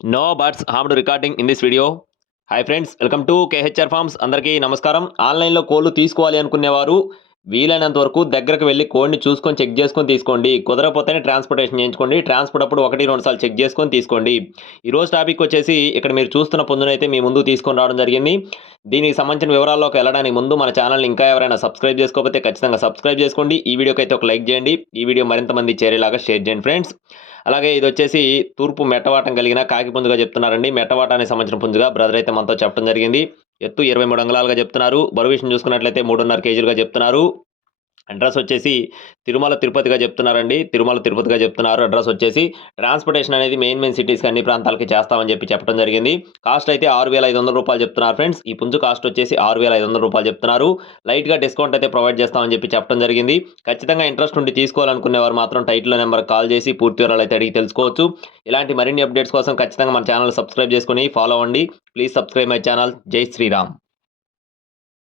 No birds harmed recording in this video. Hi friends, welcome to KHR farms. అందరికీ నమస్కారం. ఆన్లైన్లో కోళ్ళు తీసుకోవాలి అనుకునేవారు వీలైనంత వరకు దగ్గరకు వెళ్ళి కోడిని చూసుకొని చెక్ చేసుకొని తీసుకోండి. కుదరకపోతేనే ట్రాన్స్పోర్టేషన్ చేయించుకోండి. ట్రాన్స్పోర్ట్ అప్పుడు 1-2 సార్లు చెక్ చేసుకొని తీసుకోండి. ఈరోజు టాపిక్ వచ్చేసి ఇక్కడ మీరు చూస్తున్న పుంజునైతే మీ ముందు తీసుకొని రావడం జరిగింది. దీనికి సంబంధించిన వివరాల్లోకి వెళ్ళడానికి ముందు మన ఛానల్ని ఇంకా ఎవరైనా సబ్స్క్రైబ్ చేసుకోకపోతే ఖచ్చితంగా సబ్స్క్రైబ్ చేసుకోండి. ఈ వీడియోకి అయితే ఒక లైక్ చేయండి. ఈ వీడియో మరింత మంది చేరేలాగా షేర్ చేయండి ఫ్రెండ్స్. అలాగే ఇది వచ్చేసి తూర్పు మెట్టవాటం కలిగిన కాకి పుంజుగా చెప్తున్నారండి. మెట్టవాటానికి సంబంధించిన పుంజుగా బ్రదర్ అయితే మనతో చెప్పడం జరిగింది. ఎత్తు 23 అంగుళాలుగా చెప్తున్నారు. బరువు విషయం చూసుకున్నట్లయితే 3.5 కేజీలుగా చెప్తున్నారు. అడ్రస్ వచ్చేసి తిరుమల తిరుపతిగా చెప్తున్నారండి. తిరుమల తిరుపతిగా చెప్తున్నారు. అడ్రస్ వచ్చేసి ట్రాన్స్పోర్టేషన్ అనేది మెయిన్ సిటీస్కి అన్ని ప్రాంతాలకి చేస్తామని చెప్పడం జరిగింది. కాస్ట్ అయితే 6,500 రూపాయలు చెప్తున్నారు ఫ్రెండ్స్. ఈ పుంజు కాస్ట్ వచ్చేసి 6,500 రూపాయలు చెప్తున్నారు. లైట్గా డిస్కౌంట్ అయితే ప్రొవైడ్ చేస్తామని చెప్పడం జరిగింది. ఖచ్చితంగా ఇంట్రెస్ట్ ఉండి తీసుకోవాలనుకునేవారు మాత్రం టైటిల్ నెంబర్ కాల్ చేసి పూర్తి వివరాలు అయితే అడిగి తెలుసుకోవచ్చు. ఇలాంటి మరిన్ని అప్డేట్స్ కోసం ఖచ్చితంగా మన ఛానల్ సబ్స్క్రైబ్ చేసుకుని ఫాలో అవ్వండి. Please subscribe my channel. జై శ్రీరామ్.